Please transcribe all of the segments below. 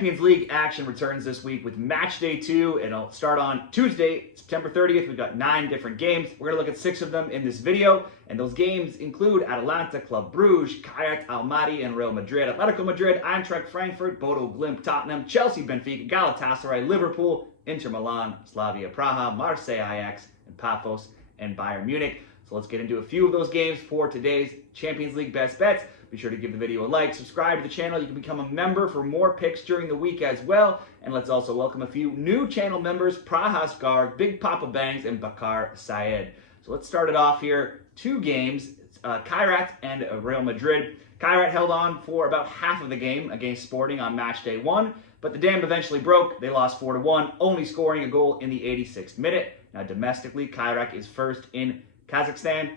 Champions League action returns this week with Matchday 2. It'll start on Tuesday, September 30th. We've got 9 different games. We're going to look at 6 of them in this video. And those games include Atalanta, Club Brugge, Kairat, Almaty, and Real Madrid. Atletico Madrid, Eintracht, Frankfurt, Bodo, Glimt, Tottenham, Chelsea, Benfica, Galatasary, Liverpool, Inter Milan, Slavia, Praha, Marseille, Ajax, and Pafos, and Bayern Munich. So let's get into a few of those games for today's Champions League best bets. Be sure to give the video a like, subscribe to the channel. You can become a member for more picks during the week as well. And let's also welcome a few new channel members, Praha, Big Papa Bangs, and Bakar Syed. So let's start it off here. 2 games, Kairat and Real Madrid. Kairat held on for about half of the game against Sporting on match day 1, but the dam eventually broke. They lost 4-1, only scoring a goal in the 86th minute. Now domestically, Kairat is first in Kazakhstan,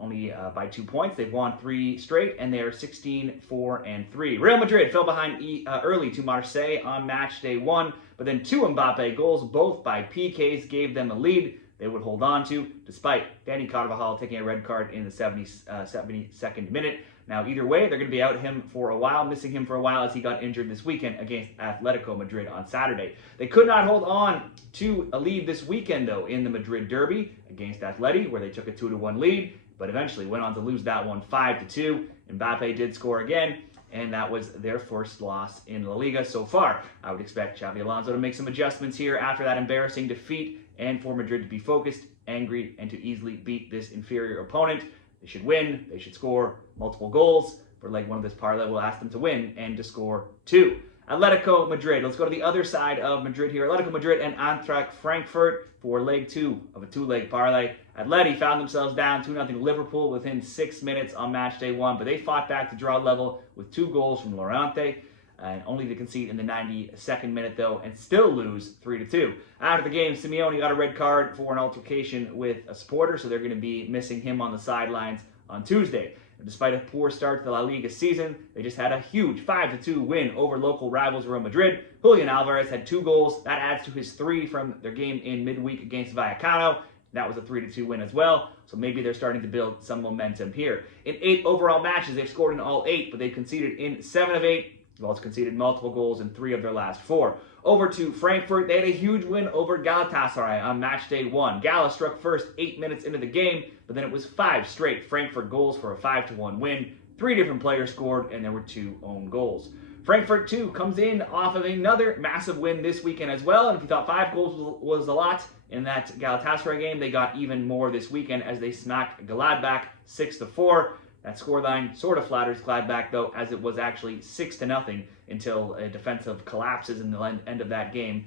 only by 2 points. They've won 3 straight, and they are 16-4-3. Real Madrid fell behind early to Marseille on match day 1, but then 2 Mbappe goals, both by PKs, gave them a lead they would hold on to, despite Danny Carvajal taking a red card in the 72nd minute. Now, either way, they're going to be out him for a while, missing him for a while as he got injured this weekend against Atletico Madrid on Saturday. They could not hold on to a lead this weekend, though, in the Madrid derby against Atleti, where they took a 2-1 lead, but eventually went on to lose that one 5-2. Mbappe did score again, and that was their first loss in La Liga so far. I would expect Xabi Alonso to make some adjustments here after that embarrassing defeat, and for Madrid to be focused, angry, and to easily beat this inferior opponent. They should win, they should score multiple goals. For leg 1 of this parlay, we'll ask them to win and to score 2. Atletico Madrid. Let's go to the other side of Madrid here. Atletico Madrid and Eintracht Frankfurt for leg 2 of a 2-leg parlay. Atleti found themselves down 2-0 Liverpool within 6 minutes on match day 1, but they fought back to draw level with 2 goals from Lorente, and only to concede in the 92nd minute, though, and still lose 3-2. After the game, Simeone got a red card for an altercation with a supporter, so they're going to be missing him on the sidelines on Tuesday. And despite a poor start to the La Liga season, they just had a huge 5-2 win over local rivals Real Madrid. Julian Alvarez had 2 goals. That adds to his 3 from their game in midweek against Vallecano. That was a 3-2 win as well, so maybe they're starting to build some momentum here. In 8 overall matches, they've scored in all 8, but they've conceded in 7 of 8. They've also conceded multiple goals in 3 of their last 4. Over to Frankfurt, they had a huge win over Galatasaray on match day 1. Gala struck first 8 minutes into the game, but then it was 5 straight Frankfurt goals for a 5-1 win. 3 different players scored, and there were 2 own goals. Frankfurt, too, comes in off of another massive win this weekend as well, and if you thought 5 goals was a lot in that Galatasaray game, they got even more this weekend as they smacked Gladbach 6-4. That scoreline sort of flatters Gladbach, though, as it was actually 6-0 until a defensive collapses in the end of that game.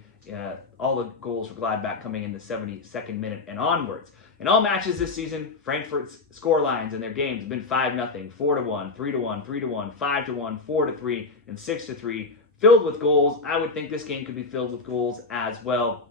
All the goals for Gladbach coming in the 72nd minute and onwards. In all matches this season, Frankfurt's scorelines in their games have been 5-0, 4-1, 3-1, 3-1, 5-1, 4-3, and 6-3, filled with goals. I would think this game could be filled with goals as well.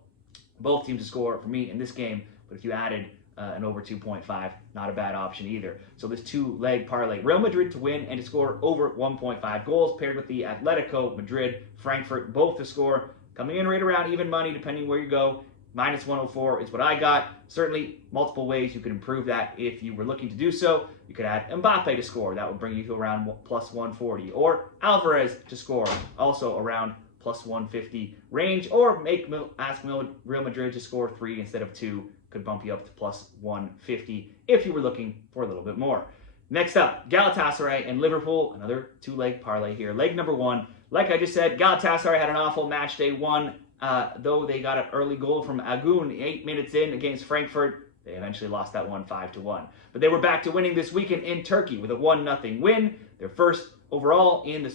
Both teams to score for me in this game, but if you added an over 2.5, not a bad option either. So this 2-leg parlay, Real Madrid to win and to score over 1.5 goals, paired with the Atletico Madrid, Frankfurt, both to score, coming in right around even money depending where you go. Minus 104 is what I got. Certainly multiple ways you could improve that if you were looking to do so. You could add Mbappe to score. That would bring you to around plus 140. Or Alvarez to score, also around plus 150 range. Or ask Real Madrid to score 3 instead of 2. Could bump you up to plus 150 if you were looking for a little bit more. Next up, Galatasaray and Liverpool, another 2-leg parlay here. Leg number 1, like I just said, Galatasaray had an awful match day 1, though they got an early goal from Agun 8 minutes in against Frankfurt. They eventually lost that one 5-1. But they were back to winning this weekend in Turkey with a 1-0 win. Their first overall in the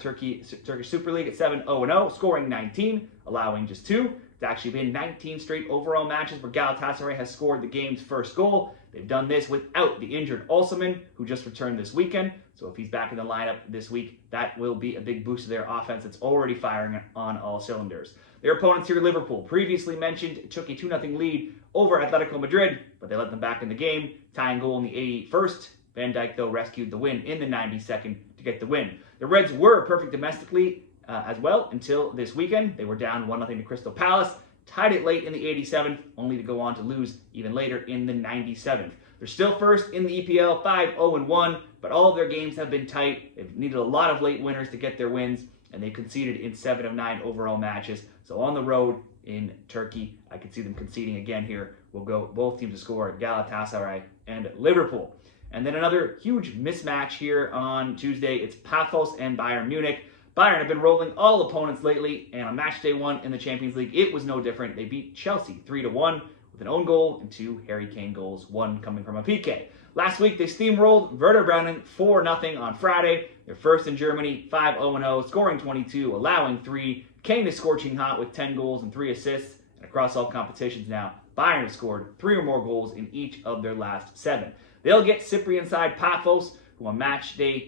Turkish Super League at 7-0-0, scoring 19, allowing just 2. It's actually been 19 straight overall matches where Galatasaray has scored the game's first goal. They've done this without the injured Osimhen, who just returned this weekend. So if he's back in the lineup this week, that will be a big boost to their offense that's already firing on all cylinders. Their opponents here, Liverpool, previously mentioned, took a 2-0 lead over Atletico Madrid, but they let them back in the game, tying goal in the 81st. Van Dijk, though, rescued the win in the 92nd to get the win. The Reds were perfect domestically as well until this weekend. They were down 1-0 to Crystal Palace, tied it late in the 87th, only to go on to lose even later in the 97th. They're still first in the EPL, 5-0-1, but all of their games have been tight. They've needed a lot of late winners to get their wins, and they conceded in 7 of 9 overall matches. So on the road in Turkey, I could see them conceding again here. We'll go both teams to score, Galatasary and Liverpool. And then another huge mismatch here on Tuesday. It's Pafos and Bayern Munich. Bayern have been rolling all opponents lately, and on match day 1 in the Champions League, it was no different. They beat Chelsea 3-1 with an own goal and 2 Harry Kane goals, 1 coming from a PK. Last week, they steamrolled Werder Bremen 4-0 on Friday. They're first in Germany, 5-0-0, scoring 22, allowing 3. Kane is scorching hot with 10 goals and 3 assists. And across all competitions now, Bayern have scored 3 or more goals in each of their last 7. They'll get Cyprian side Pafos, who on match day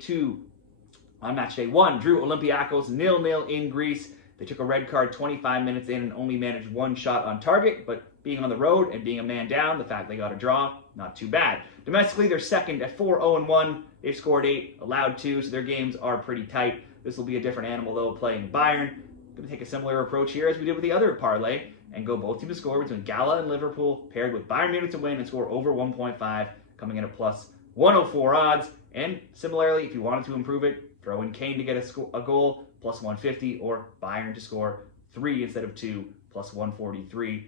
1 drew Olympiacos 0-0 in Greece. They took a red card 25 minutes in and only managed 1 shot on target, but being on the road and being a man down, the fact they got a draw, not too bad. Domestically, they're second at 4-0-1. They've scored 8, allowed 2, so their games are pretty tight. This will be a different animal, though, playing Bayern. Going to take a similar approach here as we did with the other parlay and go both teams to score between Gala and Liverpool, paired with Bayern Munich to win and score over 1.5, coming in at plus 104 odds. And similarly, if you wanted to improve it, throw in Kane to get a goal, plus 150, or Bayern to score 3 instead of 2, plus 143.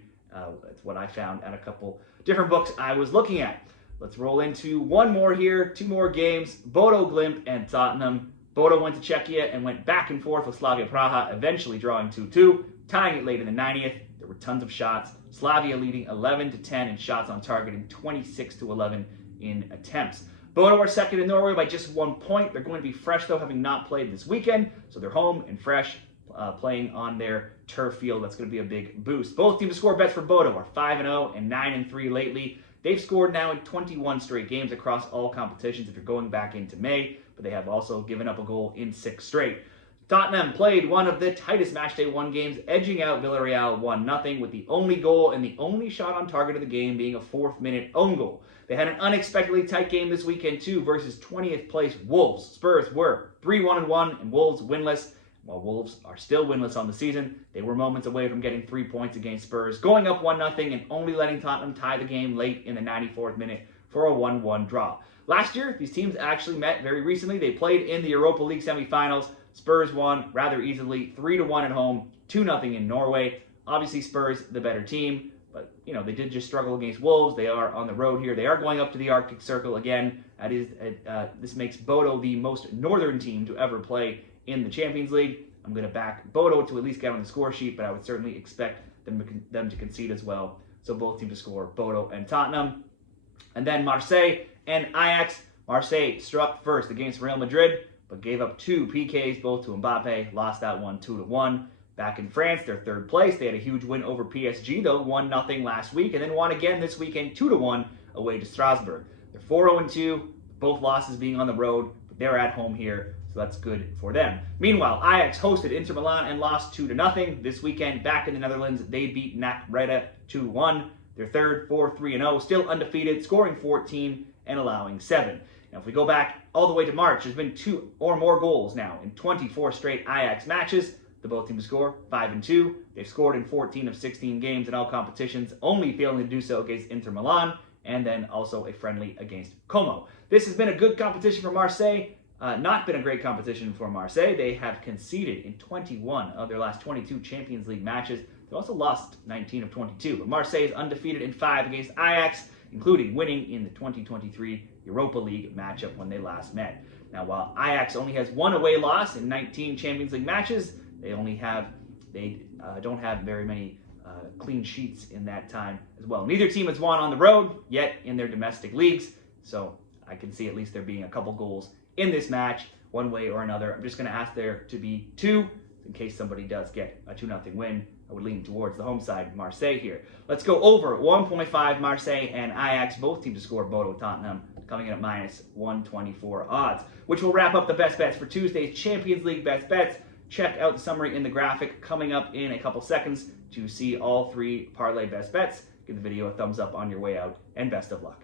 That's what I found at a couple different books I was looking at. Let's roll into one more here, 2 more games, Bodo, Glimt, and Tottenham. Bodo went to Czechia and went back and forth with Slavia Praha, eventually drawing 2-2, tying it late in the 90th. There were tons of shots. Slavia leading 11-10 in shots on target and 26-11 in attempts. Bodo are second in Norway by just 1 point. They're going to be fresh, though, having not played this weekend. So they're home and fresh, playing on their turf field. That's going to be a big boost. Both teams to score bets for Bodo are 5-0 and 9-3 lately. They've scored now in 21 straight games across all competitions if you're going back into May, but they have also given up a goal in 6 straight. Tottenham played one of the tightest matchday 1 games, edging out Villarreal 1-0 with the only goal and the only shot on target of the game being a 4th-minute own goal. They had an unexpectedly tight game this weekend too versus 20th place Wolves. Spurs were 3-1-1 and Wolves winless. While Wolves are still winless on the season, they were moments away from getting 3 points against Spurs, going up 1-0 and only letting Tottenham tie the game late in the 94th minute for a 1-1 draw. Last year, these teams actually met very recently. They played in the Europa League semifinals. Spurs won rather easily, 3-1 at home, 2-0 in Norway. Obviously, Spurs the better team, but they did just struggle against Wolves. They are on the road here. They are going up to the Arctic Circle again. This makes Bodo the most northern team to ever play in the Champions League. I'm going to back Bodo to at least get on the score sheet, but I would certainly expect them to concede as well. So both teams to score, Bodo and Tottenham. And then Marseille and Ajax. Marseille struck first against Real Madrid, but gave up 2 PKs, both to Mbappe, lost that one 2-1. Back in France, they're 3rd place. They had a huge win over PSG, though, 1-0 last week, and then won again this weekend, 2-1 away to Strasbourg. They're 4-0-2, both losses being on the road, but they're at home here, so that's good for them. Meanwhile, Ajax hosted Inter Milan and lost 2-0. This weekend, back in the Netherlands, they beat NAC Breda 2-1. They're 3rd, 4-3-0, still undefeated, scoring 14 and allowing 7. Now, if we go back all the way to March, there's been 2 or more goals now in 24 straight Ajax matches. The both teams score 5-2. They've scored in 14 of 16 games in all competitions, only failing to do so against Inter Milan, and then also a friendly against Como. This has been a good competition for Marseille. Not been a great competition for Marseille. They have conceded in 21 of their last 22 Champions League matches. They also lost 19 of 22. But Marseille is undefeated in 5 against Ajax, including winning in the 2023 Europa League matchup when they last met. Now, while Ajax only has 1 away loss in 19 Champions League matches, they don't have very many clean sheets in that time as well. Neither team has won on the road yet in their domestic leagues, so I can see at least there being a couple goals in this match, one way or another. I'm just going to ask there to be 2 in case somebody does get a 2-0 win. I would lean towards the home side, Marseille here. Let's go over 1.5 Marseille and Ajax, both teams to score, Bodo, Tottenham, coming in at minus 124 odds, which will wrap up the best bets for Tuesday's Champions League best bets. Check out the summary in the graphic coming up in a couple seconds to see all 3 parlay best bets. Give the video a thumbs up on your way out, and best of luck.